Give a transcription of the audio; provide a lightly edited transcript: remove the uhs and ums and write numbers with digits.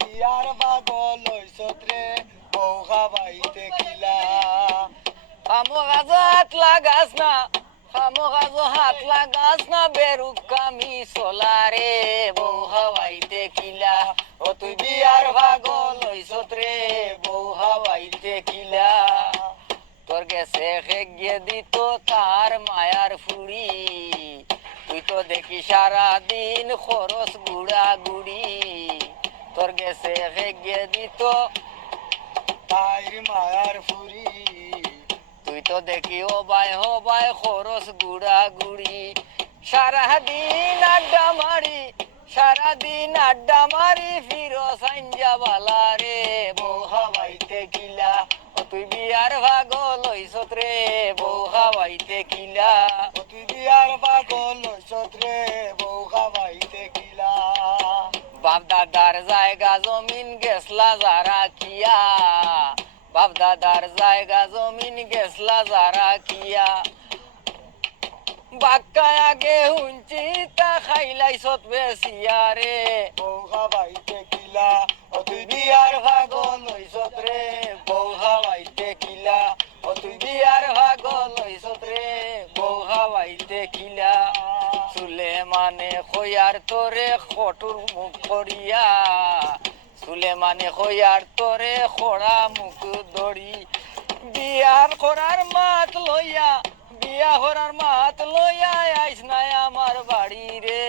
বিয়ার পাগল হইছত রে বউ খাবাইতে কিলা খামো গাজো হাত লাগাস না খামো গাজো হাত লাগাস না বেরুক কামি সোলারে বউ হাওয়াইতে কিলা ও তুই বিয়ার পাগল হইছত রে বউ হাওয়াইতে কিলা তোর গেছে খেগিয়ে দিত তার মায়ার ফুড়ি তুই তো দেখি সারাদিন খরচ গুড়া গুড়ি তোর গেছে খেগিয়ে দিত তাইর মায়ার ফুরি তুই তো দেখি ও বাই খরচ গুড়া গুড়ি সারাদিন আড্ডা মারি ফিরো সাঞ্জা বালা রে বউ হাওয়াইতে কিলা ও তুই বিয়ার ভাগল হইছত রে বউ হাওয়াইতে কিলা ও তুই বিয়ার পাগল হইছত রে বউ খাবাইতে কিলা বাপ দাদার জায়গা জমিন গেছলা যারা কিয়া বাপ দাদার জায়গা জমিন গেছলা যারা কিয়া বাক্কা আগে হুঞ্চি তা খাইলাইছত বেশিয়া রে বউ খাবাইতে কিলা ও তুই বিয়ার পাগল হইছত রে বউ হাওয়াইতে কিলা ও তুই বিয়ার ভাগল হইছত রে বউ হাওয়াইতে কিলা চুলে মানে খয়ার তোরে খটুর মুখ করিয়া চুলে মানে খয়ার তোরে খোড়া মুখ দড়ি বিয়ার করার মাত লইয়া বিয়া করার মাত লইয়া আইস নাই আমার বাড়ি রে